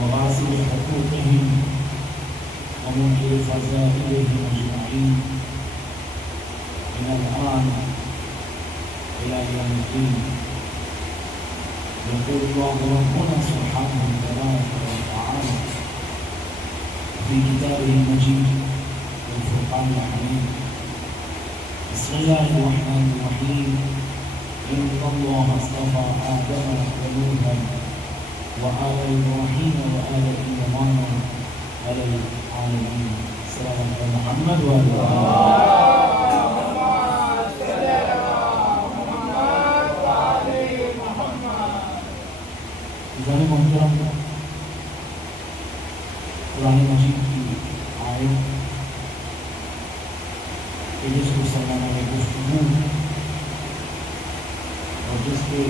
وغاسل حقوقهم ومنكر فضائلهم أجمعين من الآن إلى يوم الدين. يقول الله ربنا سبحانه تبارك وتعالى في كتابه المجيد والفرقان الحميد: بسم الله الرحمن الرحيم. إن الله اصطفى آدم ونوحا وآل إبراهيم وآل عمران على العالمين. صلى الله على محمد وآل محترم. قرآن مجید کی آیت کہ جس کو سلامہ میں گفتگو اور جس کے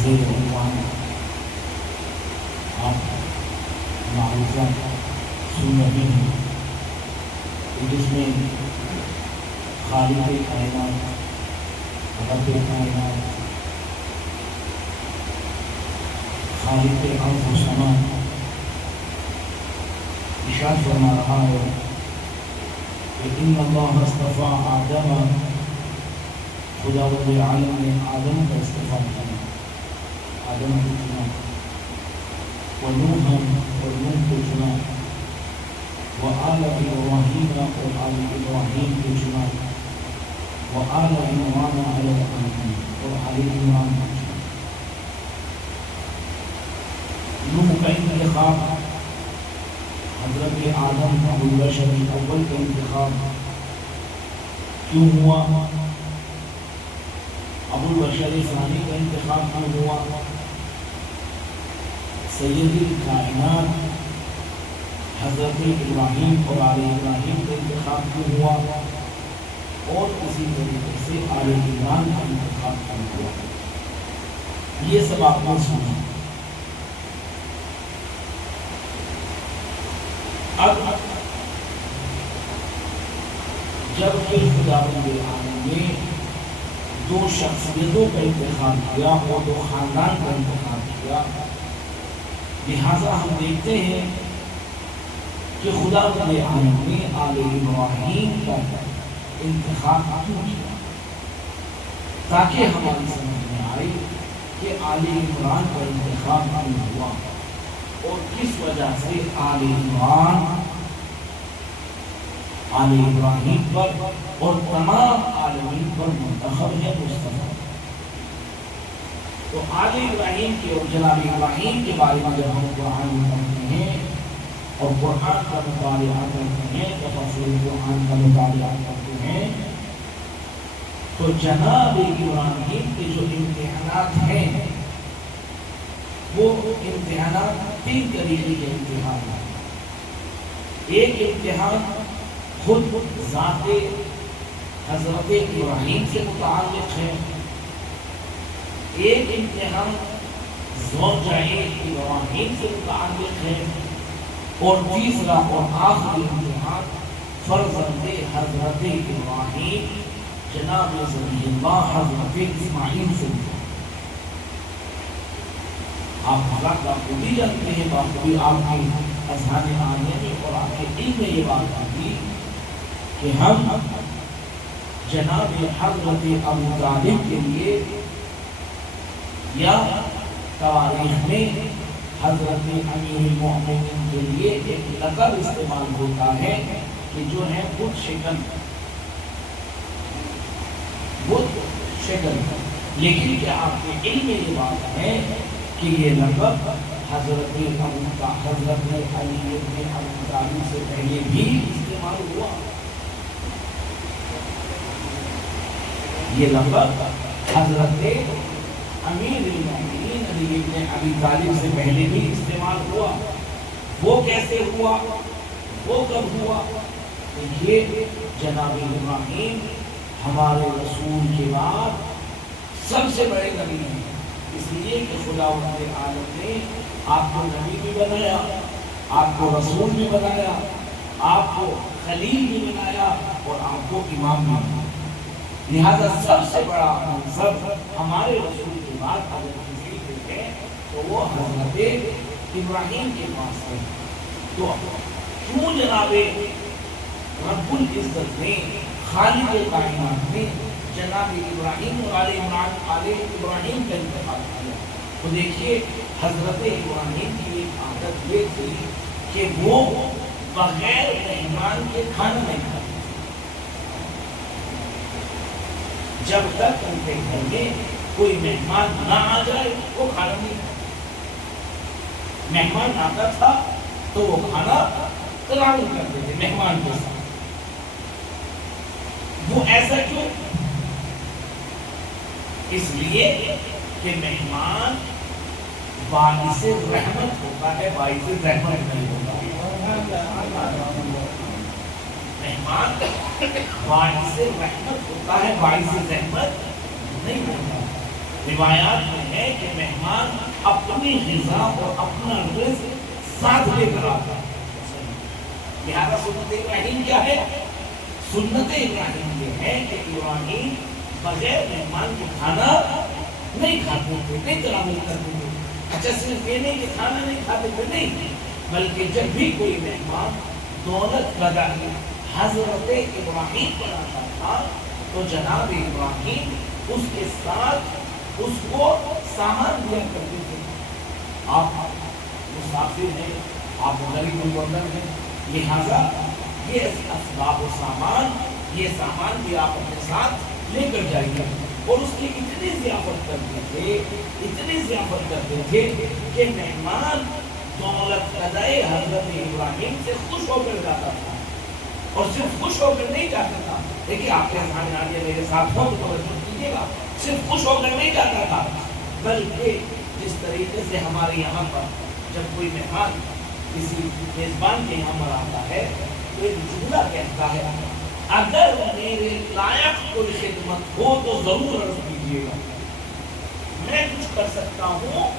زیر عنوان آپ معروضہ سن رہے ہیں، جس میں خالق کائنات، رب کائنات، خالق ارض و سما ارشاد فرما رہا ہے کہ ان اللہ اصطفیٰ آدم، خداوند عالم نے آدم کا اصطفیٰ کیا، آدم کو چنا، ونوحا اور نوح کو چنا، وآل ابراہیم اور آل ابراہیم کو چنا، وآل عمران علی العالمین اور آل عمران کو چنا۔ نوح کا انتخاب، حضرت آدم ابو البشر اول کا انتخاب کیوں ہوا؟ ابو البشر ثانی کا انتخاب کیوں ہوا؟ سید الکائنات حضرت ابراہیم اور آل ابراہیم کا انتخاب کیوں ہوا؟ اور اسی طریقے سے آل عمران کا انتخاب کیوں ہوا؟ یہ سب آپ نے سنا۔ اب جب کہ خداوند عالم نے دو شخصیتوں کا انتخاب کیا اور دو خاندان کا انتخاب کیا، لہذا ہم دیکھتے ہیں کہ خداوند عالم نے آل ابراہیم کا انتخاب کیوں کیا، تاکہ ہماری سمجھ میں آئے کہ آل عمران کا انتخاب کیوں ہوا اور کس وجہ سے آل عمران آل ابراہیم پر اور تمام عالمین پر منتخب ہے مصطفیٰ۔ تو آل ابراہیم کے اور جناب ابراہیم کے بارے میں جب ہم قرآن میں پڑھتے ہیں اور قرآن کا مطالعہ کرتے ہیں، تفسیر قرآن کا مطالعہ کرتے ہیں، تو جناب ابراہیم کے جو امتحانات ہیں وہ امتحانات تین طریقے کے امتحان ہیں۔ ایک امتحان خود ذات حضرت ابراہیم سے متعلق ہے، ایک امتحان زوجہ ابراہیم سے متعلق ہے، اور تیسرا اور آخری امتحان فرزند حضرت ابراہیم جناب ذبیح اللہ حضرت اسماعیل سے متعلق۔ آپ حضرات بخوبی جانتے ہیں، بخوبی آپ کی اذہان عالیہ میں اور آپ کے علم میں یہ بات آتی کہ ہم جناب حضرت ابو طالب کے لیے یا تواریخ میں حضرت امیر المؤمنین کے لیے ایک لقب استعمال ہوتا ہے کہ جو ہے بت شکن، لیکن کیا آپ کے علم میں یہ بات ہے کہ یہ لقب حضرت علی بن ابی طالب سے پہلے بھی استعمال ہوا؟ یہ لقب حضرت امیر المؤمنین علی بن ابی طالب سے پہلے بھی استعمال ہوا۔ وہ کیسے ہوا؟ وہ کب ہوا؟ دیکھیے، جناب ابراہیم ہمارے رسول کے بعد سب سے بڑے نبی ہیں، اس لیے کہ خداوند عالم نے آپ کو نبی بھی بنایا، آپ کو رسول بھی بنایا، آپ کو خلیل بھی بنایا اور آپ کو امام بھی بنایا۔ لہذا سب سے بڑا منصب ہمارے رسول کے بعد اگر کسی کو ہے تو وہ حضرت ابراہیم کے پاس ہے. تو کیوں جناب رب العزت نے خالق کائنات نے جناب ابراہیم اور آل ابراہیم کا انتخاب کیا؟ تو دیکھیے حضرت ابراہیم کی ایک عادت یہ تھی کہ وہ بغیر مہمان کے کھانا نہیں کھاتے. جب تک ان کے گھر میں کوئی مہمان نہ آ جائے وہ کھانا نہیں کھاتے. مہمان آتا تھا تو وہ کھانا تناول کرتے تھے مہمان کے ساتھ. وہ ایسا کیوں؟ اس لیے کہ مہمان باعث رحمت ہوتا ہے، باعث رحمت نہیں ہوتا. مہمان باعث رحمت ہوتا ہے، باعث رحمت نہیں ہوتا. روایات میں ہے کہ مہمان اپنی غذا اور اپنا رزق ساتھ لے کر آتا ہے. لہذا سنت ابراہیم کیا ہے؟ سنت ابراہیم یہ ہے کہ ابراہیم بغیر مہمان کے کھانا نہیں کھاتے تھے، نہیں تناول کرتے تھے. اچھا صرف یہ نہیں کہ کھانا نہیں کھاتے تھے، نہیں، بلکہ جب بھی کوئی مہمان دولت لگا کے حضرت ابراہیم پر آتا تھا تو جناب ابراہیم اس کے ساتھ اس کو سامان دیا کرتے تھے. آپ مسافر ہیں، آپ غریب الوطن ہیں، لہذا یہ اسباب و سامان، یہ سامان بھی آپ اپنے ساتھ لے کر جائیے. اور اس کی اتنی ضیافت کرتے تھے، اتنی ضیافت کرتے تھے کہ مہمان دولت قدائے حضرت ابراہیم سے خوش ہو کر جاتا تھا. اور صرف خوش ہو کر نہیں جاتا تھا. دیکھیے آپ کے سامنے آگے میرے ساتھ ہو تو توجہ کیجیے گا. صرف خوش ہو کر نہیں جاتا تھا، بلکہ جس طریقے سے ہمارے یہاں پر جب کوئی مہمان کسی میزبان کے یہاں پر آتا ہے تو ایک جملہ کہتا ہے، اگر میرے لائق کوئی خدمت ہو تو ضرور عرض کیجیے گا. میں کچھ کر سکتا ہوں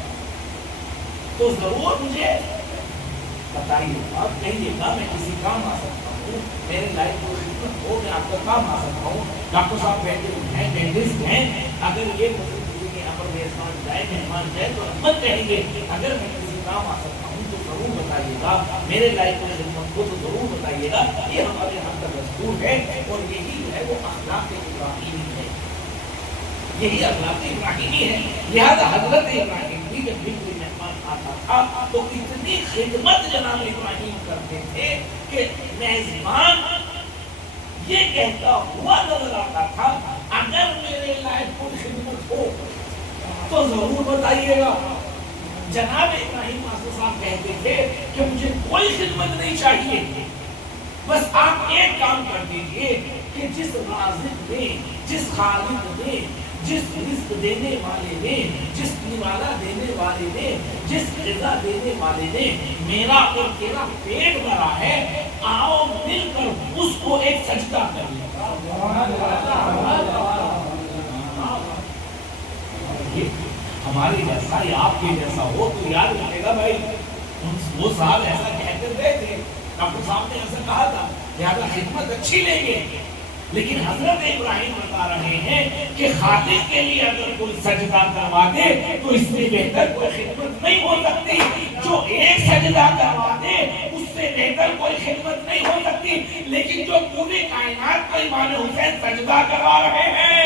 تو ضرور مجھے بتائیے. آپ کہیے گا میں کسی کام آ سکتا ہوں، میرے لائق کوئی خدمت ہو، میں آپ کا کام آ سکتا ہوں. ڈاکٹر صاحب ڈینٹسٹ ہیں، اگر یہ یہاں پر میزبان جائے، مہمان جائے تو مت کہیں گے اگر میں کسی کام آ سکتا ہوں تو ضرور بتائیے گا، میرے لائق کوئی خدمت ہو تو ضرور بتائیے گا. یہ ہمارے یہاں کا دستور ہے اور یہی ہے وہ اخلاق ابراہیمی ہے، یہی اخلاق ابراہیمی ہے. لہذا حضرت ابراہیم بھی جب بھی کوئی مہمان آتا تھا تو اتنی خدمت جناب ابراہیم کرتے تھے کہ میزبان یہ کہتا ہوا نظر آتا تھا، اگر میرے لائق کوئی خدمت ہو تو ضرور بتائیے گا. جناب ابراہیم ماسٹر صاحب کہتے تھے کہ مجھے کوئی خدمت نہیں چاہیے، بس آپ ایک کام کر دیجئے کہ جس رازق نے، جس خالق نے، جس رزق دینے والے نے، جس نوالا دینے والے نے، جس غذا دینے والے نے میرا اور تیرا پیٹ بھرا ہے، آؤ مل کر اس کو ایک سجدہ کر لیں. ہمارے جیسا یا آپ کے جیسا ہو تو یاد رکھے گا بھائی وہ صاحب ایسا کہتے رہے تھے، ڈاکٹر صاحب نے ایسا کہا تھا، لہذا خدمت اچھی لیں گے. لیکن حضرت ابراہیم بتا رہے ہیں کہ خالق کے لیے اگر کوئی سجدہ کروا دے تو اس سے بہتر کوئی خدمت نہیں ہو سکتی. جو ایک سجدہ کروا دے اس سے بہتر کوئی خدمت نہیں ہو سکتی. لیکن جو پوری کائنات کو امام حسین سجدہ کروا رہے ہیں،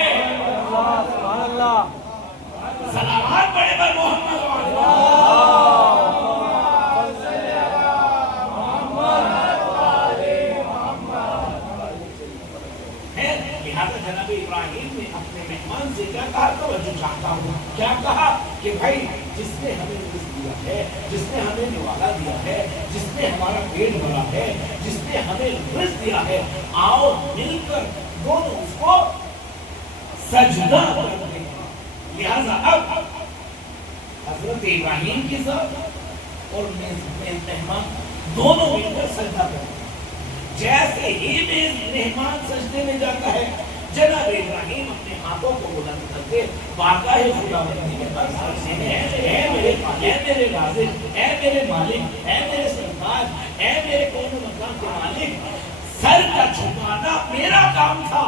صلوات پڑھے پر محمد لہذا جناب ابراہیم نے اپنے مہمان سے کیا کہا؟ توجہ چاہتا ہوں، کیا کہا کہ بھائی جس نے ہمیں رزق دیا ہے، جس نے ہمیں نوالا دیا ہے، جس نے ہمارا پیٹ بھرا ہے، جس نے ہمیں رزق دیا ہے، آؤ مل کر دونوں اس کو سجدہ کرتے ہیں. لہذا اب حضرت ابراہیم کی ذات اور مہمان دونوں مل کر سجدہ کرتے ہیں. جیسے ہی مہمان سجدے میں جاتا ہے، جناب ابراہیم اپنے ہاتھوں کو بلند کرتے بارگاہ خداوندی میں عرض کرتے ہیں، اے میرے رازق، اے میرے مالک، اے میرے سرکار، اے میرے کون مقام کے مالک، سر کا جھکانا میرا کام تھا.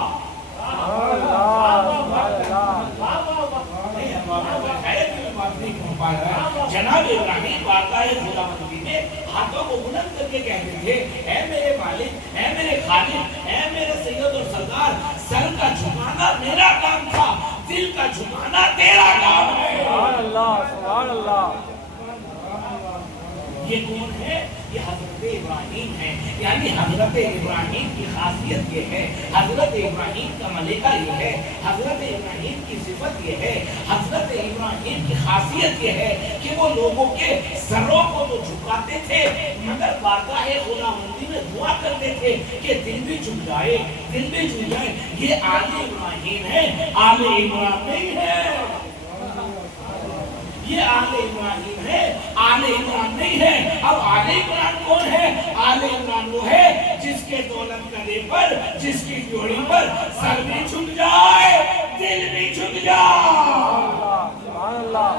پا رہا ہے. جناب ابراہیم بارگاہ خداوندی میں ہاتھوں کو بلند کر کے کہتے تھے اے میرے مالک، اے میرے خالق، اے میرے سید اور سردار. سر کا جھکانا میرا کام تھا، دل کا جھکانا تیرا کام ہے. سبحان اللہ، سبحان اللہ. یہ کون ہے؟ یہ حضرت ابراہیم ہے. یعنی حضرت ابراہیم کی خاصیت یہ ہے، حضرت ابراہیم کا ملکہ یہ ہے، حضرت ابراہیم کی صفت یہ ہے، حضرت ابراہیم کی خاصیت یہ ہے کہ وہ لوگوں کے سروں کو تو جھکاتے تھے مگر بارگاہ خداوندی میں دعا کرتے تھے کہ دل بھی جھک جائے، دل بھی جھک جائے. یہ آل ابراہیم ہے، آل عمران نہیں ہے. یہ آل ابراہیم ہے، آل عمران نہیں ہے. اب آل عمران کون ہے؟ آل عمران وہ ہے جس کے دولت کدے پر، جس کی جوڑی پر سر بھی جھک جائے، دل بھی جھک جائے. سبحان اللہ.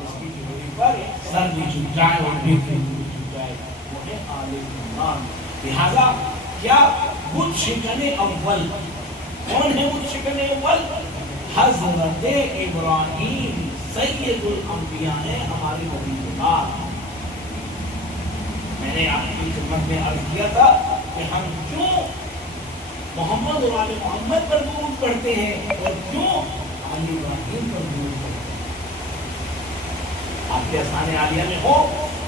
جس کی جوڑی پر سر بھی جھک جائے اور دل بھی جھک جائے، وہ ہے آل عمران. لہذا کیا بت شکن اول کون ہے؟ بت شکن اول حضرت ابراہیم سید الانبیاء ہے، ہمارے نبی خدا. میں نے آپ کی خدمت میں عرض کیا تھا کہ ہم کیوں محمد اور آل محمد پر درود پڑھتے ہیں اور کیوں آل ابراہیم پر درود پڑھتے ہیں. آپ کے اذہان عالیہ میں ہو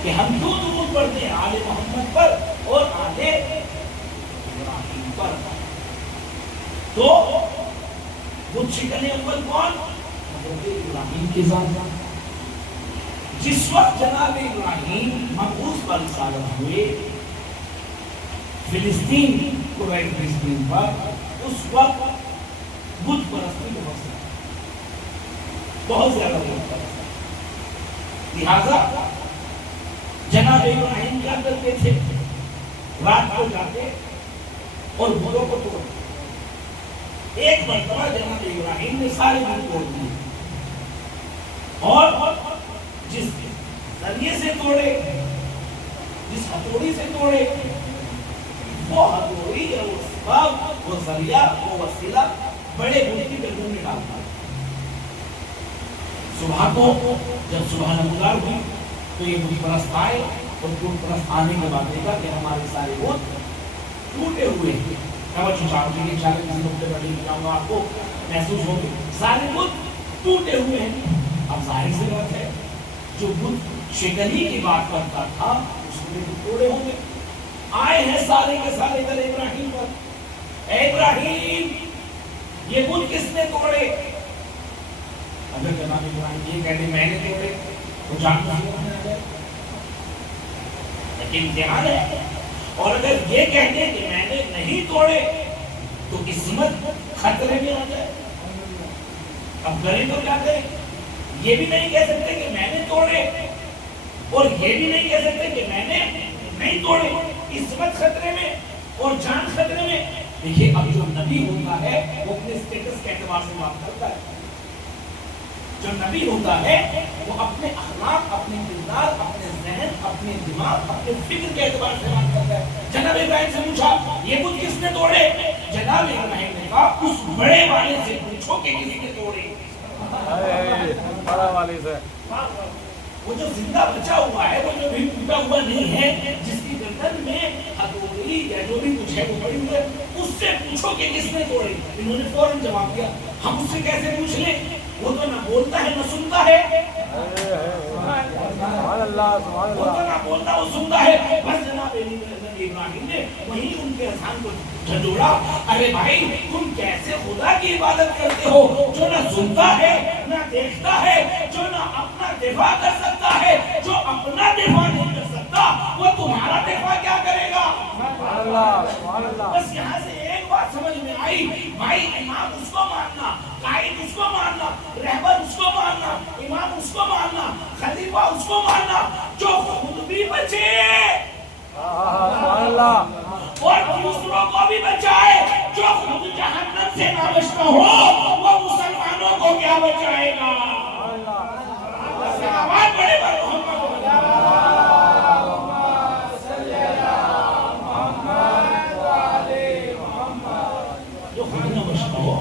کہ ہم کیوں درود پڑھتے ہیں آل محمد پر اور آل ابراہیم پر. تو بت شکن اول کون؟ حضرت ابراہیم کے ذات. جس وقت جناب ابراہیم مبعوث پر رسالت ہوئے فلسطین پر، اس وقت بت پرستی بہت زیادہ بت پرستی. لہذا جناب ابراہیم کیا کرتے تھے؟ رات کو جاتے اور بتوں کو توڑتے. ایک مرتبہ جناب ابراہیم نے سارے بت توڑ دیے اور جس ذریعے سے توڑے، جس ہتھوڑی سے توڑے، وہ ہتھوڑی یا وہ سبب، وہ ذریعہ، وہ وسیلہ بڑے بت کی گردن میں ڈالتا. صبح کو جب صبح نمودار ہوئی تو یہ بت پرست آئے اور بت پرست آنے کے بعد دیکھا کہ ہمارے سارے بت ٹوٹے ہوئے ہیں. آپ کو محسوس ہوگی سارے بت ٹوٹے ہوئے ہیں. اب ظاہر سی بات ہے جو بت شکنی کی بات کرتا تھا اس میں توڑے ہوں گے. آئے ہیں سارے کے سارے در ابراہیم پر. اے ابراہیم یہ بت کس نے توڑے؟ اگر جناب ابراہیم یہ کہتے میں نے توڑے تو جان لیکن امتحان ہے. اور اگر یہ کہتے کہ میں نے نہیں توڑے تو عصمت خطرے میں آ جائے. اب کریں تو کیا کریں؟ یہ بھی نہیں کہہ سکتے کہ میں نے توڑے اور یہ بھی نہیں کہہ سکتے کہ میں نے نہیں توڑے. عصمت خطرے میں اور جان خطرے میں. دیکھیے اب جو نبی ہوتا ہے وہ اپنے اسٹیٹس کے اعتبار سے بات کرتا ہے. جو نبی ہوتا ہے وہ اپنے اخلاق، اپنے کردار، اپنے ذہن، اپنے دماغ، اپنے فکر کے اعتبار سے بات کرتا ہے. جناب ابراہیم سے پوچھا یہ بت کس نے توڑے؟ جناب ابراہیم نے کہا اس بڑے والے سے پوچھو کہ کسی نے توڑے. بڑا والے سے وہ جو زندہ بچا ہوا ہے، وہ جو بھی ٹوٹا ہوا نہیں ہے، جس کی گردن میں ہتھوڑی یا جو بھی کچھ ہے وہ پڑی ہوئی ہے، اس سے پوچھو کہ کس نے توڑی. انہوں نے فوراً جواب دیا ہم اس سے کیسے پوچھ لیں؟ وہ تو نہ بولتا ہے نہ سنتا ہے. سبحان اللہ، سبحان وہ تو اللہ. نہ بولتا وہ سنتا ہے. بس جناب ابراہیم نے وہیں ان کے اذہان کو جھنجھوڑا. ارے بھائی تم کیسے خدا کی عبادت کرتے ہو جو نہ سنتا ہے نہ دیکھتا ہے، جو نہ اپنا دفاع کر سکتا ہے، جو اپنا دفاع نہیں کر سکتا وہ تمہارا دفاع کیا کرے گا؟ سبحان اللہ، سبحان اللہ. بس یہاں سے ایک بات سمجھ میں آئی، بھائی امام اس کو ماننا، قائد اس کو ماننا، رہبر اس کو ماننا، امام اس کو ماننا، خلیفہ اس کو ماننا جو خود بھی بچے سبحان اللہ اور دوسروں کو بھی بچائے. جو خود جہنم سے نابشتہ ہو وہ مسلمانوں کو کیا بچائے گا؟ آواز بڑے بڑے محمد جو خود نہ بچتا ہو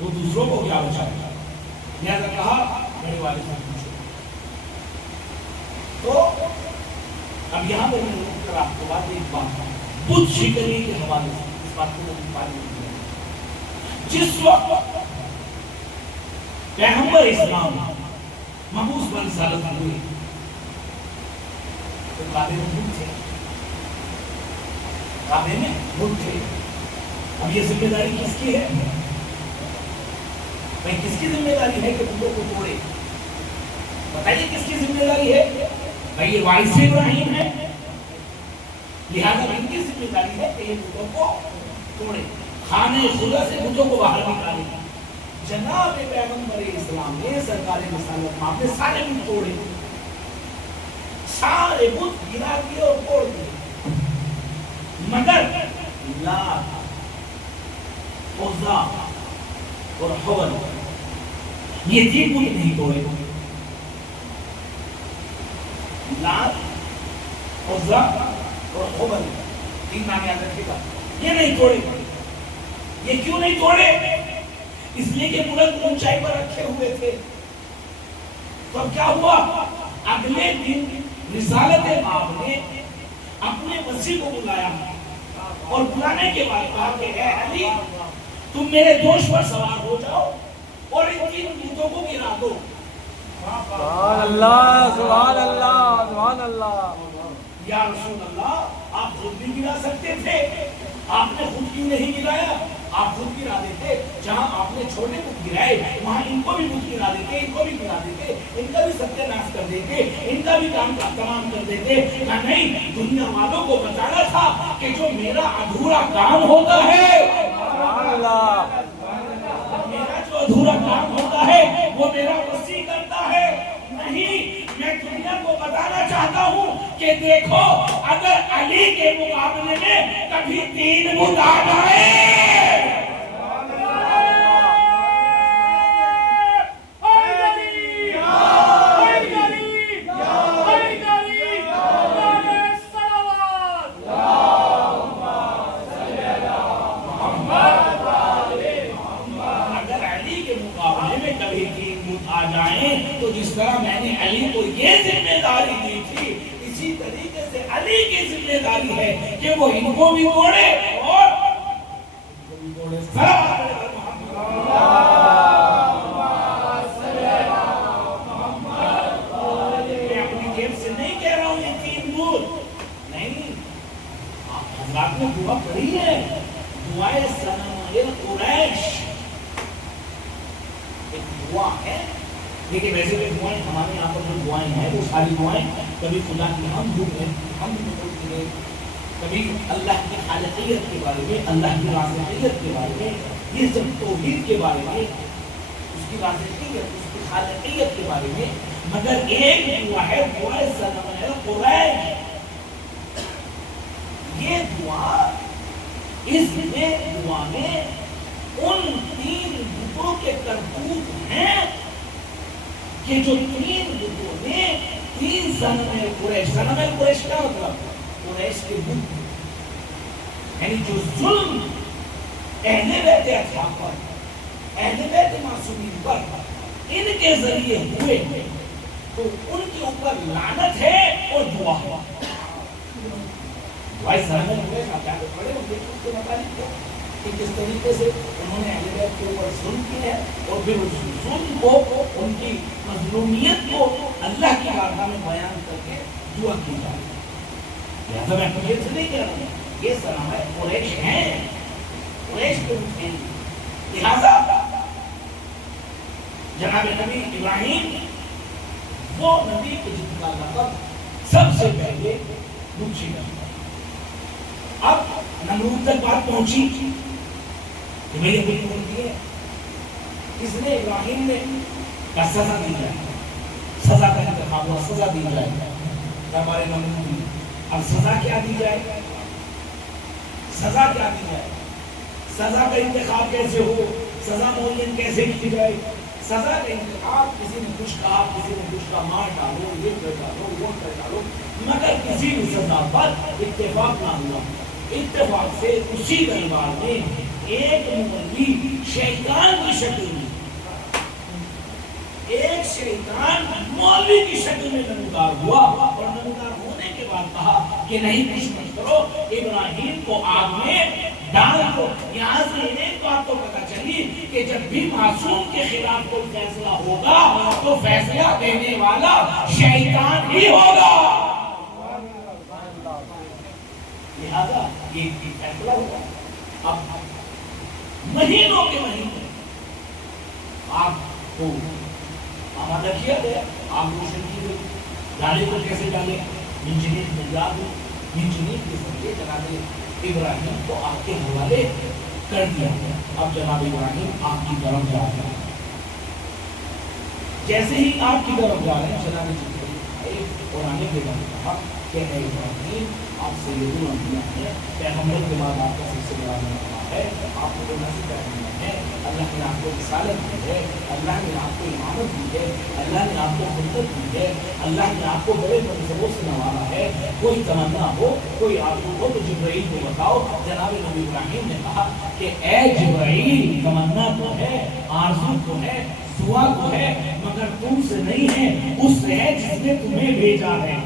وہ دوسروں کو کیا بچائے؟ لہذا کہا بڑے والے سے پوچھو. تو اب یہاں پر میں روک کر آپ کو بات ایک بات بت شکنی کے حوالے سے اس بات کو پانی دیا. جس وقت پیغمبر اسلام مبعوث برسالت ہوئے تو کعبے میں بت تھے. کعبے میں بت تھے. اب یہ ذمہ داری کس کی ہے؟ بھائی کس کی ذمہ داری ہے کہ بتوں کو توڑے؟ بتائیے کس کی ذمہ داری ہے؟ بھائی یہ وارث ابراہیم ہے، لہذا ان کی ذمہ داری ہے کہ یہ بتوں کو توڑے، خانہ خدا سے بتوں کو باہر نکالے. جناب پیغمبر اسلام نے سرکار رسالت آپ نے سارے بت توڑے، سارے بت گرا دیے اور توڑ دیے، مگر لات عزا اور حبل یہ تین بت نہیں توڑے. لات عزا اور حبل تین نام یاد رکھے گا، یہ نہیں توڑے. یہ کیوں نہیں توڑے؟ اس لیے کہ بلند اونچائی پر رکھے ہوئے تھے. تو اب کیا ہوا؟ اگلے دن رسالت آپ نے اپنے مسیح کو بلایا اور بلانے کے بعد کہا کہ اے علی تم میرے دوش پر سوار ہو جاؤ اور ان تین بتوں کو گرا دو. سبحان اللہ سبحان اللہ سبحان اللہ. یا رسول اللہ آپ خود بھی گرا سکتے تھے، آپ نے خود کیوں نہیں گرایا؟ آپ خود گرا دیتے. جہاں آپ نے چھوٹے بت گرائے وہاں ان کو بھی بت گرا دیتے، ان کو بھی گرا دیتے، ان کا بھی ستیہ ناش کر دیتے، ان کا بھی کام تمام کر دیتے. نہیں، دنیا والوں کو بتانا تھا کہ جو میرا ادھورا کام ہوتا ہے، سبحان اللہ میرا جو ادھورا کام ہوتا ہے وہ میرا مسیح کرتا ہے. نہیں، میں دنیا کو بتانا چاہتا ہوں کہ دیکھو اگر علی کے مقابلے میں کبھی تین بت آ جائے، تو جس طرح میں نے علی کو یہ ذمہ داری دی تھی اسی طریقے سے علی کی ذمہ داری ہے کہ وہ ان کو بھی توڑے اور میں اپنی جیب سے نہیں کہہ رہا ہوں یہ تین بت نہیں. حضرات نے دعا پڑھی ہے، دعائے صنم قریش ایک دعا ہے. لیکن ویسے بھی دعائیں ہمارے یہاں پر جو دعائیں ہیں وہ ساری دعائیں کبھی خدا کی حمد میں کبھی اللہ کی خالقیت کے بارے میں، اللہ کی رازقیت کے بارے میں، یہ سب توحید کے بارے میں، اس کی رازقیت، اس کی خالقیت کے بارے میں. مگر ایک دعا ہے دعائے صنم قریش. یہ دعا اس دعا میں ان تین بتوں کے کرتوت ہیں کہ جو تین بتوں نے تین صنم قریش، صنم قریش کیا مطلب؟ قریش کے بت، یعنی جو ظلم اہل بیت اصحاب پر، اہل بیت معصومین پر ان کے ذریعے ہوئے تو ان کے اوپر لعنت ہے اور دعا ہے. دعائے صنم قریش آپ جا کے پڑھے ہوں گے اس کے متعلق کیا کہ کس طریقے سے انہوں نے اہل بیت کے اوپر ظلم کیا ہے اور پھر اس ظلم کو، ان کی مظلومیت کو اللہ کی بارگاہ میں بیان کر کے دعا کی جائے. لہذا میں یہ سے نہیں کہہ رہا ہوں، یہ صنم قریش ہیں، قریش کے بت ہیں. لہذا جناب نبی ابراہیم وہ نبی کو جن کا لقب سب سے پہلے بت شکن. اب نمرود تک بات پہنچی کہ بھئی ابھی بولتی ہے اس نے ابراہیم نے کا سزا دی جائے، سزا کا انتخاب ہوا، سزا دی جائے ہمارے نمرود نے. اب سزا کیا دی جائے؟ سزا کیا دی جائے؟ سزا کا انتخاب کیسے ہو؟ سزا معین کیسے کی جائے؟ سزا کا انتخاب کسی نے کچھ کہا، کسی نے کچھ کہا مار ڈالو، یہ کر ڈالو، وہ کر ڈالو، مگر کسی بھی سزا پر اتفاق نہ ہوا. اتفاق سے اسی دربار میں ایک مولوی شیطان کی شکل میں، ایک شیطان مولوی کی شکل میں نمودار ہوا، اور نمودار ہونے کے بعد کہا کہ نہیں کچھ مت کرو، ابراہیم کو آگ میں ڈال دو۔ یہاں سے ایک بات تو پتہ چلی کہ جب بھی معصوم کے خلاف کوئی فیصلہ ہوگا تو فیصلہ دینے والا شیطان ہی ہوگا، لہذا یہ فیصلہ ہوگا۔ اب مہینوں کے مہینے آپ کو آمادہ کیا گیا، آپ روشن کی گئی، ڈالے کو کیسے ڈالے، انجینئر نجات انجینئر کے ذریعے جناب ابراہیم کو آپ کے حوالے کر دیا گیا۔ اب جناب ابراہیم آپ کی طرف جا رہے ہیں، جیسے ہی آپ کی طرف جا رہے ہیں جناب جبرائیل اور آنے کے بعد کہا کہ اے ابراہیم آپ سید الانبیاء ہیں، پیغمبر کے بعد آپ کا سب سے بڑا مرتبہ ہے، آپ کو نصیب کرنا ہے، اللہ نے آپ کو رسالت دی ہے، اللہ نے آپ کو امامت دی ہے، اللہ نے آپ کو خلافت دی ہے، اللہ نے آپ کو بڑے منصبوں سے نوازا ہے۔ کوئی تمنا ہو، کوئی آرزو ہو تو جبرائیل کو بتاؤ۔ جناب نبی ابراہیم نے کہا کہ اے جبرائیل تمنا تو ہے، آرزو تو ہے، دعا تو ہے، مگر تم سے نہیں ہے، اس سے ہے جس نے تمہیں بھیجا ہے۔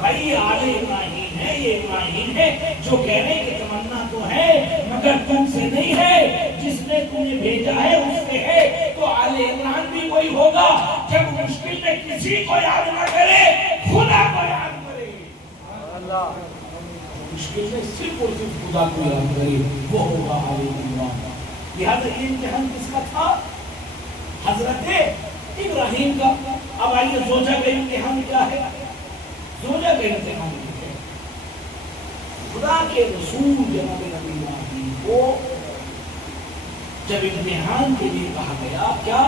بھائی آل ابراہیم ہے، یہ ابراہیم ہے جو کہہ رہے کہ تمنا تو ہے مگر تم سے نہیں ہے، جس نے تمہیں بھیجا ہے اس سے ہے۔ تو آل عمران بھی وہی ہوگا جب مشکل میں کسی کو یاد نہ کرے، خدا کو یاد کرے، مشکل میں صرف اور صرف خدا کو یاد کرے، وہ ہوگا آل عمران۔ لہذا یہ امتحان کس کا تھا؟ حضرت ابراہیم کا۔ اب آئیے زوجہ کا امتحان کیا ہے؟ زوجہ کا امتحان ہے خدا کے رسول جناب نبی ابراہیم کو جب امتحان کے لیے کہا گیا کیا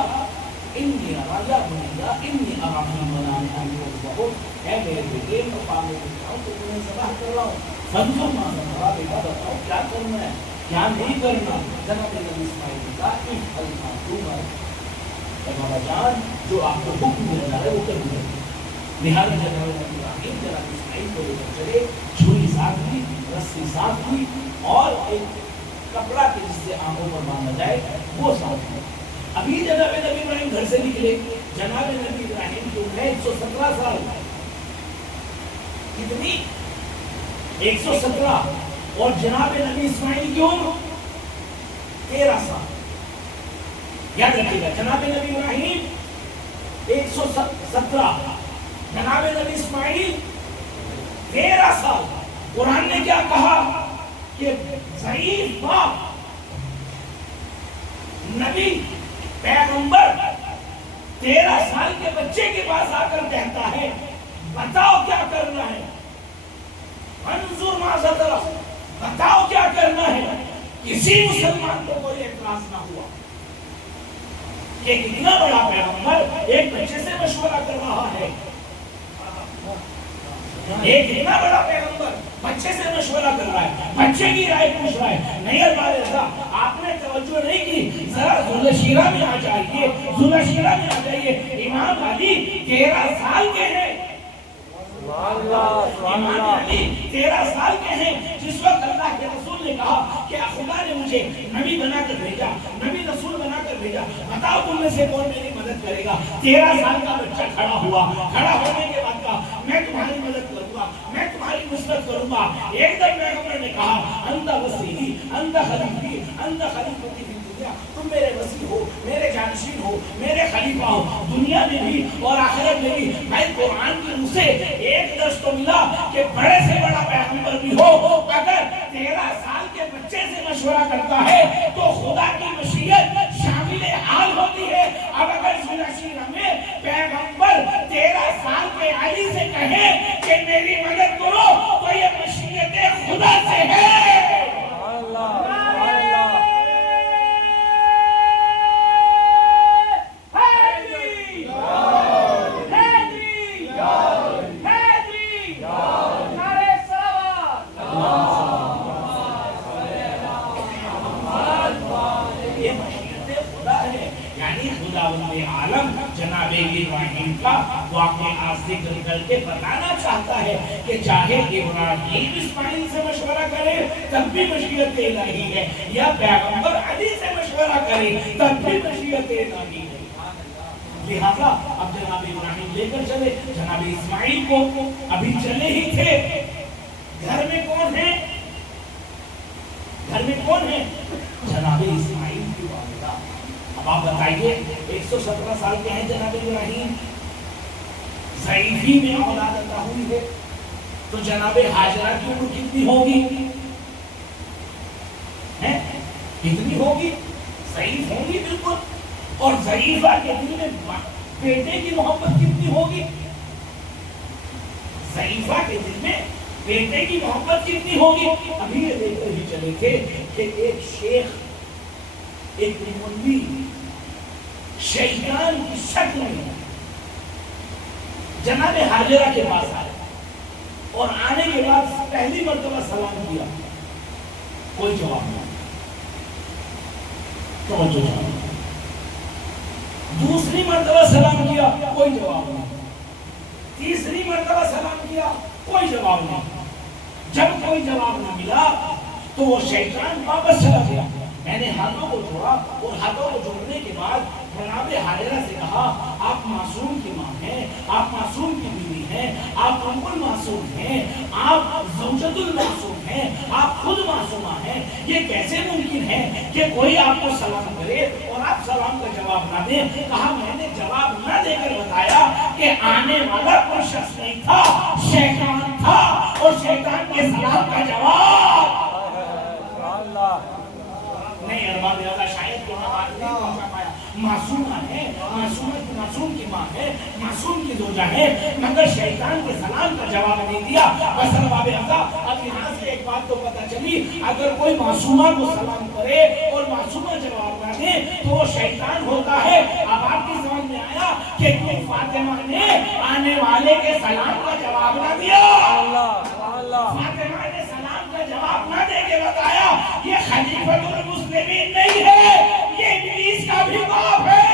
انی ارایا بنیا انی ارافی منام انور بہت، اے میرے بیٹے مقام بتاؤ تو تمہیں صلاح کر رہا ہوں، فنظر ما ذرا بیٹا بتاؤ کیا کرنا ہے کیا نہیں کرنا۔ جناب نبی اسماعیل کا افعل ما تؤمر، بابا جان جو آپ کو حکم مل رہا ہے وہ کر دیں۔ لہٰذا جناب ابراہیم جناب اسماعیل کو لے کر چلے، چھری ساتھ لی، رسی ساتھ لی، اور ایک کپڑا کے جس سے آنکھوں پر باندھا جائے وہ ساتھ لی۔ ابھی جناب نبی ابراہیم گھر سے نکلے، جناب نبی ابراہیم کی عمر 117 سال، کتنی؟ 117، اور جناب نبی اسماعیل کی عمر 13 سال۔ یاد رکھیے گا جناب نبی ابراہیم 117، جناب نبی اسماعیل 13 سال۔ قرآن نے کیا کہا کہ ضعیف باپ نبی پیغمبر 13 سال کے بچے کے پاس آ کر کہتا ہے بتاؤ کیا کرنا ہے، انظر ما ذکر، بتاؤ کیا کرنا ہے۔ کسی مسلمان کو کوئی اعتراض نہ ہوا۔ ایک اتنا بڑا پیغمبر ایک بچے سے مشورہ کر رہا ہے، ایک اتنا بڑا پیغمبر بچے سے مشورہ کر رہا ہے، بچے کی رائے پوچھ رہا ہے۔ نہیں اللہ رضا آپ نے توجہ نہیں کی، ذرا ذوالشیرہ میں آ جائیے، ذوالشیرہ میں آ جائیے۔ امام علی 13 سال کے ہیں، امام علی 13 سال کے ہیں جس وقت اللہ کے رسول نے کہا کہ خدا نے مجھے نبی بنا کر بھیجا، نبی رسول بنا کر بھیجا، بتاؤ تم میں سے کون میری مدد کرے گا۔ 13 سال کا بچہ کھڑا ہوا، کھڑا ہونے کے بعد کہا میں تمہاری مدد کروں گا، میں تمہاری نصرت کروں گا۔ ایک دم پیغمبر نے کہا انت وسیعی انت خلیفی انت خلیفتی فی الدنیا، تم میرے وسیع ہو، میرے جانشین ہو، میرے خلیفہ ہو، دنیا میں بھی اور آخرت میں بھی۔ میں قرآن کی روح سے ایک درس تو ملا کہ بڑے سے بڑا پیغمبر بھی ہو اگر 13 سال کے بچے سے مشورہ کرتا ہے تو خدا کی مشیت شامل حال ہوتی ہے۔ اب اگر ذوالشیرہ میں پیغمبر 13 سال کے علی سے کہے کہ میری مدد کرو تو یہ مشیت خدا سے ہے۔ عالم جناب ابراہیم کا واقعہ ذکر کر کے بتانا چاہتا ہے کہ چاہے ابراہیم اسماعیل سے مشورہ کرے تب بھی مشیت الہی ہے، یا پیغمبر علی سے مشورہ کرے تب بھی مشیت الہی ہے۔ لہذا اب جناب ابراہیم لے کر چلے جناب اسماعیل کو، ابھی چلے ہی تھے، گھر میں کون ہے؟ گھر میں کون ہے؟ جناب اسماعیل کی والدہ۔ اب آپ بتائیے 117 سال کے ہیں جناب ابراہیم، ضعیفی میں اولاد عطا ہوئی ہے، تو جناب ہاجرہ کی عمر کتنی ہوگی؟ کتنی ہوگی؟ ضعیف ہوگی بالکل، اور ضعیفہ کے دل میں بیٹے کی محبت کتنی ہوگی؟ ضعیفہ کے دل میں بیٹے کی محبت کتنی ہوگی؟ ابھی یہ دیکھ کر ہی چلے تھے کہ ایک شیخ، ایک مولوی شیطان کی شکل میں جناب ہاجرہ کے پاس آئے، اور آنے کے بعد پہلی مرتبہ سلام کیا، کوئی جواب نہیں، توجہ نہیں۔ دوسری مرتبہ سلام کیا، کوئی جواب نہیں۔ تیسری مرتبہ سلام کیا، کوئی جواب نہیں۔ جب کوئی جواب نہ ملا تو وہ شیطان واپس چلا گیا۔ میں نے ہاتھوں کو جوڑا، اور ہاتھوں کو جوڑنے کے بعد جناب ہاجرہ سے کہا، آپ معصوم کی ماں ہیں، آپ معصوم کی بیوی ہیں، آپ ام المعصوم ہیں، آپ زوجۃ المعصوم ہیں، آپ خود معصومہ ہیں، یہ کیسے ممکن ہے کہ کوئی آپ کو سلام کرے اور آپ سلام کا جواب نہ دیں؟ کہا میں نے جواب نہ دے کر بتایا کہ آنے والا کوئی شخص نہیں تھا، شیطان تھا، اور شیطان کے سلام کا جواب نہیں ارباب زیادہ شاید کو آواز نہیں پہنچا پایا۔ معصومہ ہے، معصوم کی ماں ہے، معصوم کی زوجہ ہے، مگر شیطان کے سلام کا جواب نہیں دیا۔ بس ارباب زیادہ اب یہاں سے ایک بات تو پتہ چلی، اگر کوئی معصومہ کو سلام کرے اور معصومہ جواب نہ دے تو وہ شیطان ہوتا ہے۔ اب آپ کی سمجھ میں آیا کہ کیوں فاطمہ نے آنے والے کے سلام کا جواب نہ دیا؟ فاطمہ نے سلام کا جواب نہ دے کے بتایا یہ خلیفۃ المسلمین نہیں ہے، یہ ابلیس کا بھی باپ ہے۔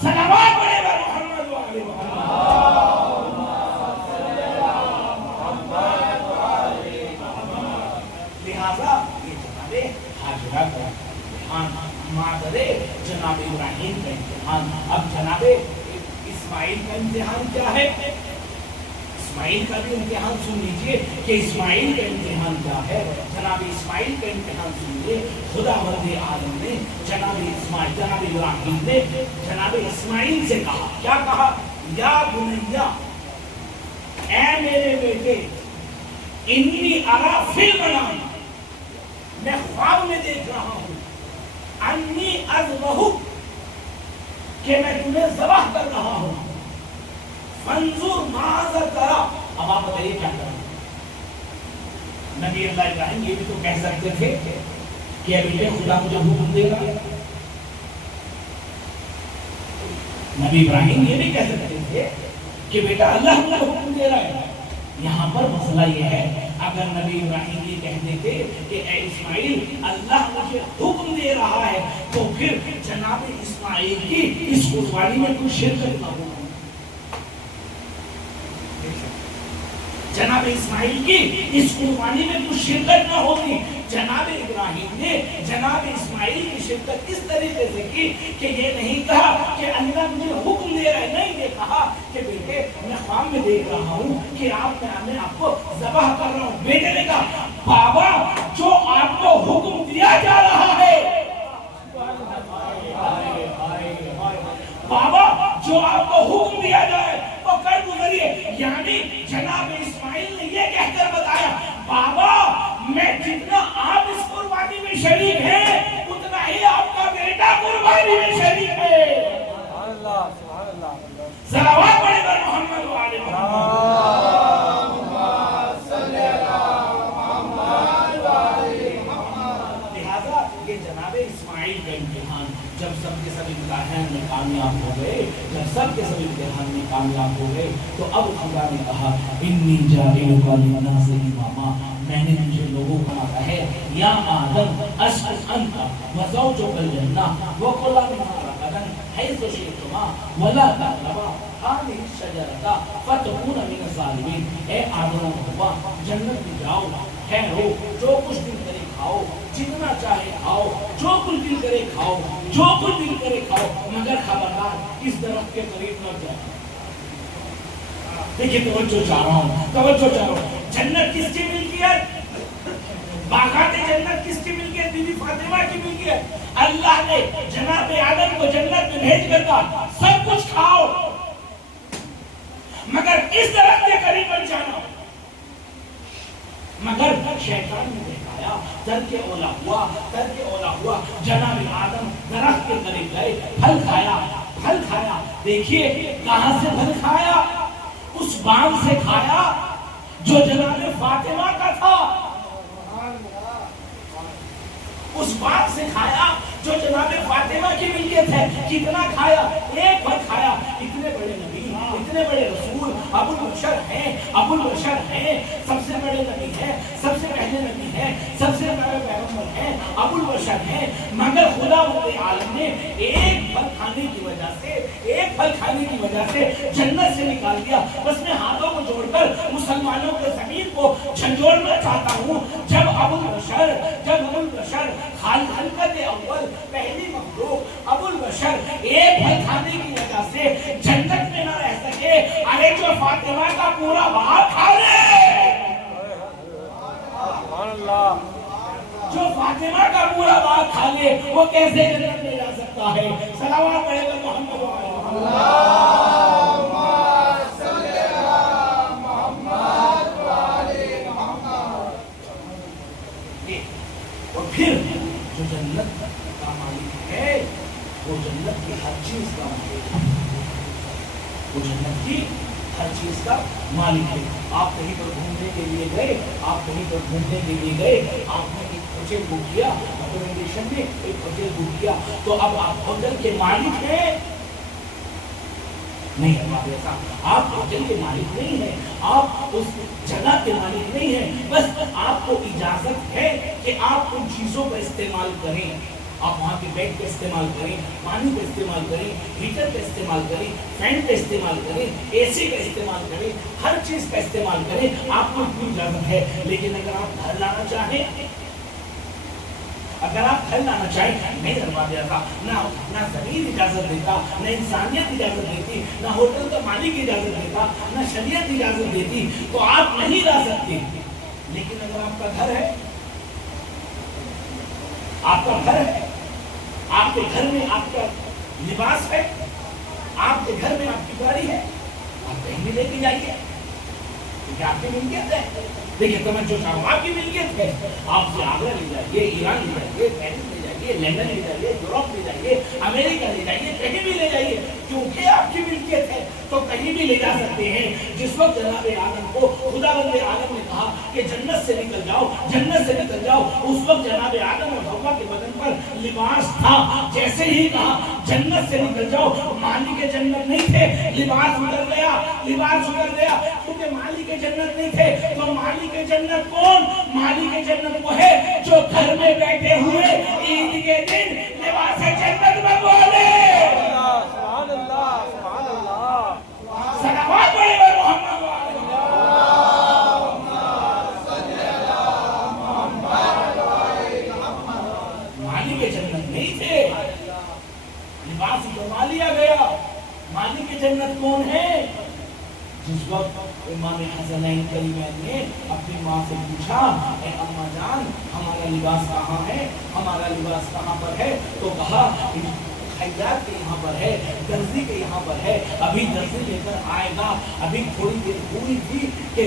صلوات پڑھے بر محمد و آل محمد۔ لہذا یہ جناب ہاجرہ کا امتحان، مادر جناب ابراہیم کا امتحان۔ اب جناب اسماعیل کا امتحان کیا ہے؟ اسماعیل کا بھی امتحان سن لیجئے کہ اسماعیل کا امتحان کیا ہے۔ جناب اسماعیل کا امتحان سنیے۔ خداوند عالم نے جناب ابراہیم نے جناب اسماعیل سے کہا، کیا کہا؟ یا بنیا، اے میرے بیٹے، انی ارا فی المنام، میں خواب میں دیکھ رہا ہوں، انی اذبحک، کہ میں تمہیں ذبح کر رہا ہوں، فانظر ماذا ترى۔ اب آپ بتائیے کیا کریں؟ نبی اللہ ابراہیم یہ بھی تو کہہ سکتے تھے کہ بیٹے خدا مجھے حکم دے گا۔ نبی ابراہیم یہ بھی کہہ سکتے تھے کہ بیٹا اللہ مجھے حکم دے رہا ہے۔ یہاں پر مسئلہ یہ ہے، اگر نبی ابراہیم یہ کہتے تھے کہ اے اسماعیل اللہ مجھے حکم دے رہا ہے، تو پھر جناب اسماعیل کی اس قربانی میں کوئی شرکت نہ ہو، جناب اسماعیل کی اس قربانی میں کچھ شرکت نہ ہوتی۔ جناب ابراہیم نے جناب اسماعیل کی شرکت اس طریقے سے کی کہ یہ نہیں کہا کہ اللہ مجھے حکم دے رہا ہے، نہیں، یہ کہا کہ بیٹے میں خواب میں دیکھ رہا ہوں کہ میں آپ کو ذبح کر رہا ہوں۔ بیٹے نے کہا بابا جو آپ کو حکم دیا جا رہا ہے، بابا جو آپ کو حکم دیا جائے وہ کر گزریے۔ یعنی جناب اسماعیل نے یہ کہہ کر بتایا بابا میں جتنا آپ اس قربانی میں شریک ہیں اتنا ہی آپ کا بیٹا قربانی میں شریک ہے۔ سبحان اللہ، سبحان اللہ، صلوات پڑھے بر محمد و آل محمد۔ لہذا یہ جناب اسماعیل کا امتحان جب سب کے سب امتحان میں کامیاب ہو گئے، جب سب کے سب امتحان میں کامیاب ہو گئے تو اب خدا نے کہا انی جاعلک للناس اماما، میں نے تجھے لوگوں کو کہا ہے یا آدم اسکن انت وزوجک الجنہ وکلا منہا رغدا حيث شئتما ولا تقربا هذه الشجرة فتكونا من الظالمين۔ اے آدم و حوا، جنت میں جاؤ، ٹھہرو، جو کچھ دل کرے کھاؤ، جتنا چاہے کھاؤ، جو کچھ دل کرے کھاؤ، جو کچھ دل کرے کھاؤ، مگر خبردار اس درخت کے قریب نہ جاؤ۔ دیکھیے توجہ چاہ رہا ہوں، توجہ چاہ رہا ہوں۔ جنت کس کی ملکیت؟ باغات جنت کس کی ملکیت؟ بی بی فاطمہ کی ملکیت۔ اللہ نے جناب آدم کو جنت میں بھیج کر کہا سب کچھ کھاؤ مگر اس درخت کے قریب مت جانا۔ مگر شیطان نے دکھایا، ترک اولا ہوا، ترک اولا ہوا۔ جناب آدم درخت کے قریب گئے، پھل کھایا، پھل کھایا۔ دیکھیے کہاں سے پھل کھایا؟ اس باغ سے کھایا جو جناب فاطمہ کا تھا، اس باغ سے کھایا جو جناب فاطمہ کی ملکیت ہے۔ کتنا کھایا؟ ایک پھل کھایا۔ اتنے بڑے نبی، اتنے بڑے رسول، ابو البشر ہیں، ابو البشر ہیں، سب سے بڑے نبی ہیں، سب سے پہلے نبی ہیں، سب سے بڑے پیغمبر ہیں، ابو البشر ہیں، مگر خدا رب العالمین نے ایک پھل کھانے کی وجہ سے، ایک پھل کھانے کی وجہ سے جنت سے نکال دیا۔ بس میں ہاتھوں کو جوڑ کر مسلمانوں کے زمین کو جھنجھوڑنا چاہتا ہوں۔ جب ابو البشر خلقت اول، پہلی مخلوق ابو البشر ایک پھل کھانے کی وجہ سے جنت میں نہ رہ سکے، ارے جو فاطمہ کا پورا باغ کھا لے، سبحان اللہ، جو فاطمہ کا پورا باغ کھا لے، وہ کیسے جنت میں جا سکتا ہے؟ صلوات پڑھے گا محمد اللہم صلی علی محمد وعلی محمد۔ اور پھر جو جنت کا مالک ہے وہ جنت کی ہر چیز کا مالک ہے، وہ جنت کی ہر چیز کا مالک ہے۔ آپ کہیں پر گھومنے کے لیے گئے، آپ کہیں پر گھومنے کے لیے گئے، آپ نے ایک ہوٹل بک کیا، اکوموڈیشن میں ایک ہوٹل بک کیا، تو اب آپ ہوٹل کے مالک ہیں؟ نہیں ہے ایسا، آپ ہوٹل کے مالک نہیں ہیں، آپ اس جگہ کے مالک نہیں ہیں، بس آپ کو اجازت ہے کہ آپ ان چیزوں کا استعمال کریں۔ آپ وہاں کے بیڈ کا استعمال کریں، پانی کا استعمال کریں، ہیٹر کا استعمال کریں، فین کا استعمال کریں، اے سی کا استعمال کریں، ہر چیز کا استعمال کریں، آپ کو اتنی اجازت ہے۔ لیکن اگر آپ گھر لانا چاہیں، اگر آپ گھر لانا چاہیں، نہیں دروازہ تھا، نہ زمین اجازت دیتا، نہ انسانیت اجازت دیتی، نہ ہوٹل کا مالک اجازت دیتا، نہ شریعت اجازت دیتی، تو آپ نہیں لا سکتے۔ لیکن اگر آپ کا گھر ہے، آپ کا گھر ہے، آپ کے گھر میں آپ کا لباس ہے، آپ کے گھر میں آپ کی گاڑی ہے، آپ کہیں بھی لے کے جائیے، کیونکہ آپ کی ملکیت ہے۔ دیکھیے توجہ چاہ رہا ہوں، آپ کی ملکیت ہے، آپ سے آگرہ لے جائیے، ایران لے جائیے، پیرس لے جائیے، لندن لے جائیے، یورپ لے جائیے، امریکہ لے جائیے، کہیں بھی لے جائیے، کیونکہ آپ کی ملکیت ہے تو کہیں بھی لے جا سکتے ہیں۔ جس وقت جناب آدم کو خدا رب العالمین نے کہا کہ جنت سے نکل جاؤ، جنت سے نکل جاؤ، اس وقت جناب آدم اور حوا کے بدن پر لباس تھا۔ جیسے ہی کہا جنت سے نکل جاؤ، مالک جنت نہیں تھے، لباس اتر گیا، لباس اتر گیا، کیونکہ مالک جنت نہیں تھے تو مالک جنت کون؟ مالک جنت وہ ہے جو گھر میں بیٹھے ہوئے عید کے دن لباس جنت میں بولے سبحان اللہ، سبحان اللہ، صلوات پڑھے گا محمد مالک جنت نہیں تھے، لباس اتروا لیا گیا۔ مالک جنت کون ہے؟ جس وقت امام حسنین کریمین نے اپنی ماں سے پوچھا، اے اماں جان ہمارا لباس کہاں ہے، ہمارا لباس کہاں پر ہے؟ تو کہا خیاط کے یہاں پر ہے، درزی کے یہاں پر ہے، ابھی درزی لے کر آئے گا۔ ابھی تھوڑی دیر ہوئی تھی کہ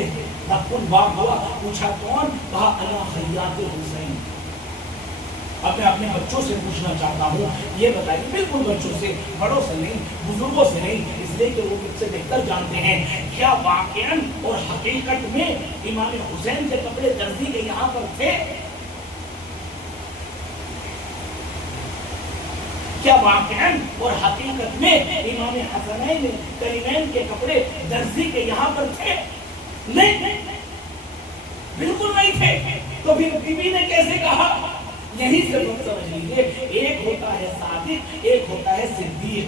رقم باغ ہوا، پوچھا کون؟ کہا انا خیاط حسین۔ اب میں اپنے بچوں سے پوچھنا چاہتا ہوں، یہ بتائیے، بالکل بچوں سے، بڑوں سے نہیں، بزرگوں سے نہیں، اس لیے کہ وہ مجھ سے بہتر جانتے ہیں، کیا واقعاً اور حقیقت میں امام حسین کے کپڑے درزی کے یہاں پر تھے؟ کیا واقعاً اور حقیقت میں امام حسنین کریمین کے کپڑے درزی کے یہاں پر تھے؟ نہیں، بالکل نہیں تھے۔ تو پھر بی بی نے کیسے کہا؟ یہی سے سمجھ لیجیے، ایک ہوتا ہے صادق، ایک ہوتا ہے صدیق۔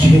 6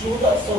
1400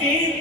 3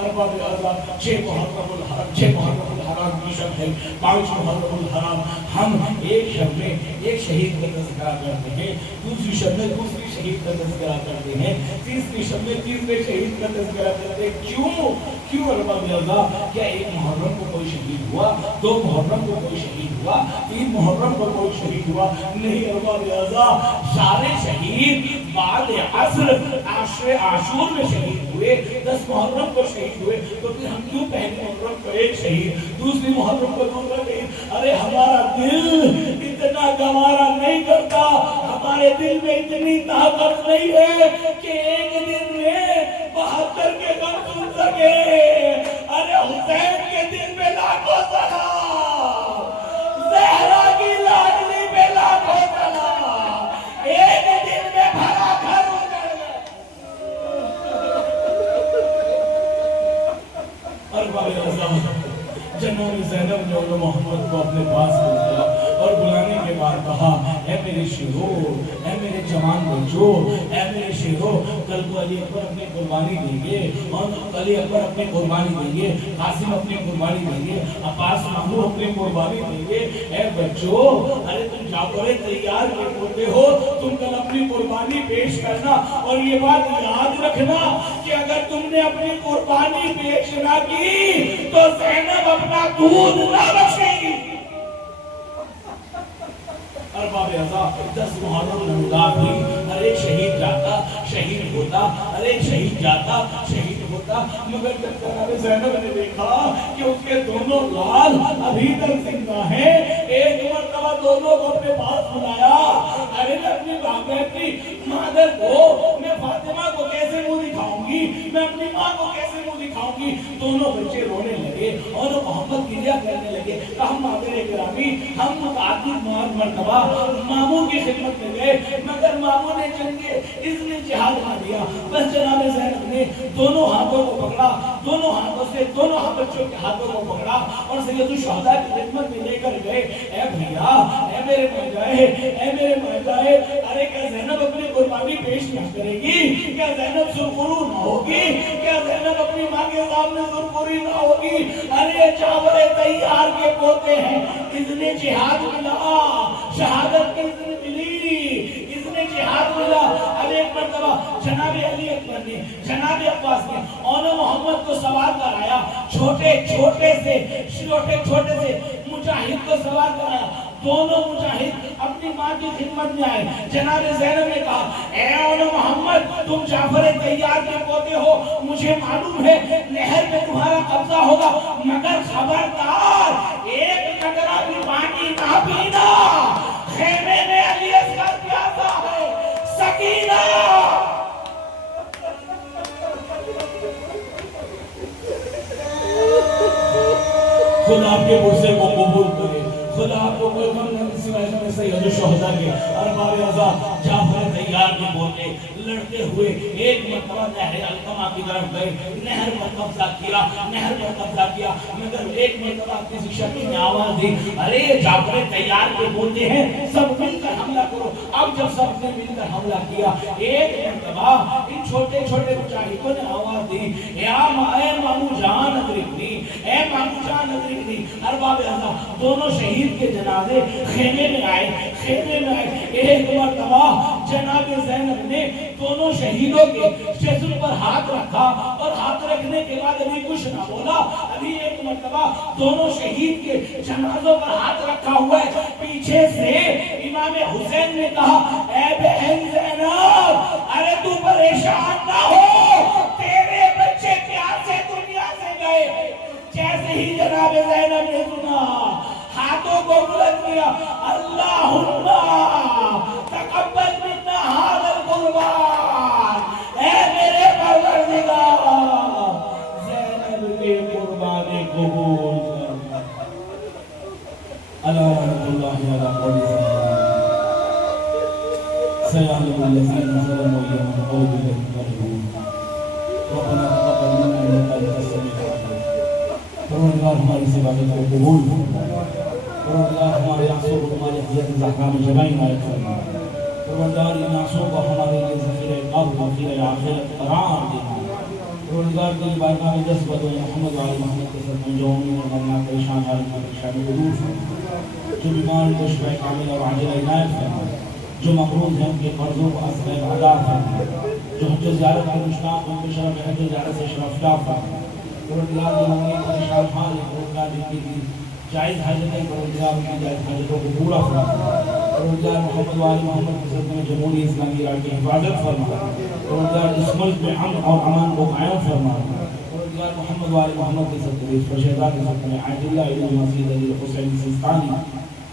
ارباب اعظم 6 محرم الحرام کی شب ہے، 5 محرم الحرام ہم ایک شب میں ایک شہید کا تذکرہ کرتے ہیں، دوسری شب میں دوسری شہید کا تذکرہ کرتے ہیں، تیسری شب میں تیسرے شہید کا تذکرہ کرتے ہیں۔ کیوں ارباب اعظم؟ کیا 1 محرم کو کوئی شہید ہوا؟ 2 محرم کو کوئی شہید ہوا؟ 3 محرم کو کوئی شہید ہوا؟ نہیں ارباب اعظم، سارے شہید بعد عصر عاشور میں شہید ہوئے، 10 محرم کو شہید ہوئے، تو پھر ہم کیوں پہلے محرم کو ایک شہید، دوسری محرم کو دوسرا شہید؟ ارے ہمارا دل اتنا گوارا نہیں کرتا، ہمارے دل میں اتنی طاقت نہیں ہے کہ ایک دن میں 72 کے غم سن سکے۔ ارے حسین کے دل میں لاکھوں سلام، زہرا کی لاڈلی پہ لاکھوں سلام، ایک دن میں بھرا گھر اجڑ گیا۔ ارباب اعظم جناب زینب نے علم محمد کو اپنے پاس بلایا اور بلانے کے بعد کہا، اے میرے شیرو، اے میرے جوان بچوں، اے میرے شیرو، کل کو علی اکبر اپنی قربانی دیں گے، اور علی اکبر اپنی قربانی دیں گے، قاسم اپنی قربانی دیں گے، عباس مامو اپنی قربانی دیں گے۔ اے بچوں، ارے تم جعفر تیار کے پوتے ہو، تم کل اپنی قربانی پیش کرنا، اور یہ بات یاد رکھنا کہ اگر تم نے اپنی قربانی پیش نہ کی تو زینب اپنا دودھ نہ بخشے گی۔ ارباب اعظم 10 محرم نمودار ہوئی، ہر ایک شہید جاتا شہید ہوتا، ہر ایک شہید جاتا شہید ہوتا، مگر جب جناب زینب نے دیکھا کہ اس کے دونوں لال ابھی تک زندہ ہیں، ایک مرتبہ دونوں کو اپنے پاس بلایا۔ ارے میں اپنی مادر کو، میں فاطمہ کو کیسے منہ دکھاؤں گی، میں اپنی ماں کو کیسے منہ دکھاؤں گی؟ دونوں بچے رونے لگے اور محمد گریہ کرنے لگے۔ کہا مادر گرامی، ہم متعدد مرتبہ ماموں کی خدمت میں گئے، مگر ماموں نے اذن جہاد نہ دیا۔ بس جناب زینب نے دونوں ہاتھوں کو پکڑا، دونوں ہاتھوں سے دونوں بچوں کے ہاتھوں کو پکڑا اور سید الشہداء کی خدمت میں لے کر گئے۔ اے بھیا، اے میرے بھائی، اے میرے بھائی، ارے کیا زینب اپنی قربانی پیش نہ کرے گی؟ کیا زینب سرخرو نہ ہوگی؟ کیا زینب اپنی ماں کے سامنے سرخری نہ ہوگی؟ ارے جعفر تیار کے پوتے ہیں، اذن جہاد ملا، شہادت کی اذن ملی، اذن جہاد ملا۔ اب ایک مرتبہ جناب علی اکبر نے، جناب عباس نے اونو محمد کو سوار کرایا، چھوٹے چھوٹے سے مجاہد کو سوار کرایا۔ دونوں مجاہد اپنی ماں کی خدمت میں آئے۔ جناب زینب نے کہا، اے اونو محمد، تم جعفر تیار کے پوتے ہو، مجھے معلوم ہے نہر میں تمہارا قبضہ ہوگا، مگر خبردار ایک قطرہ بھی پانی نہ پینا، خیمے میں علی اصغر پیاسا ہے، سکینہ۔ خدا آپ کے غصے کو قبول کرے، خدا آپ کو کوئی غم نہ سوائے میں سید الشہداء کے ارباب اعظم جعفر تیار کے بوتے لڑتے ہوئے ایک مرتبہ نہر القمہ کی طرف گئے، نہر پر قبضہ کیا، مگر ایک مرتبہ کسی شخص نے آواز دی، ارے جعفر تیار کے بوتے ہیں، سب مل کر حملہ کرو۔ اب جب سب نے مل کر حملہ کیا، ایک مرتبہ ان چھوٹے چھوٹے مجاہدوں نے آواز دی، اے مامو جان ادرکنی، اے مامو جان ادرکنی۔ ارباب اعظم دونوں شہید کے جنازے خیمے میں آئے۔ ایک مرتبہ جناب زینب نے دونوں شہیدوں کے جسم پر ہاتھ رکھا اور ہاتھ رکھنے کے بعد ابھی کچھ نہ بولا۔ ابھی ایک مرتبہ دونوں شہید کے جنازوں پر ہاتھ رکھا ہوا ہے، پیچھے سے امام حسین نے کہا، اے بہن زینب، ارے تو پریشان نہ ہو، تیرے بچے پیاسے دنیا سے گئے۔ جیسے ہی جناب زینب نے سنا، ہاتھوں کو بلند کیا، اللہم تقبل منا ھذا القربان، اے میرے پروردگار زینب کے قربانی قبول کر۔ اللہ رحمت اللہ علیہ وسلم سيعلم الذين ظلموا يوم القول الذي ظلموا ربنا تقبل منا انك انت السميع العليم۔ پروردگار ہماری اس عبادت کو قبول فرما، پروردگار ہمارے آنسوں کو ہماری حضرت زہرا میں جگہ عنایت فرما، پروردگار ان آنسوں کو ہمارے لیے ذخیرہ قبر و ذخیرہ آخرت قرار دینا، روزگار کی بارگاہ میں دس بدو محمد وعلی محمد کے ساتھ منجومی اور مرنا پریشان حال میں پریشان دور فرما جو بیمار کو شفاء کامل اور عاجل عنایت فرما جو مقروض ہیں ان کے قرضوں کو اصل ادا فرما جو حج زیارت کے مشتاق ان کے شرف حج زیارت سے شرف یاب فرما روزگار کی ہوگی پریشان حال ہے روزگار کی جائز حاجتیں روزگار کی جائز حاجتوں کو پورا فرما روزگار محمد وعلی محمد کے ساتھ میں جمہوری اسلامی راج کی حفاظت فرما روزگار اس ملک میں امن اور امان کو قائم فرما روزگار محمد وعلی محمد کے ساتھ فرشیدہ کے ساتھ میں عید اللہ ابن مسعود علی حسین سستانی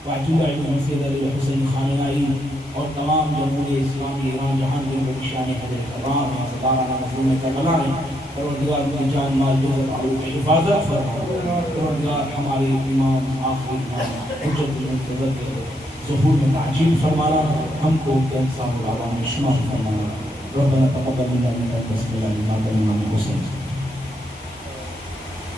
وعید اللہ ابن مسعود علی حسین خامنائی اور تمام جمہوری اسلامی ایران جہاں کے شان حضرت کرام ہیں ستارانہ مظلوم کربلا ہیں روزگار کی جان مال جزت عروج کی حفاظت فرما روزگار ہمارے امام آخری امام حجت المنتظر کے ظہور میں تعجیل فرمانا ہم کو انسان العوام میں شمار فرمانا ربنا تقبل منا انك انت السميع العليم وتب علينا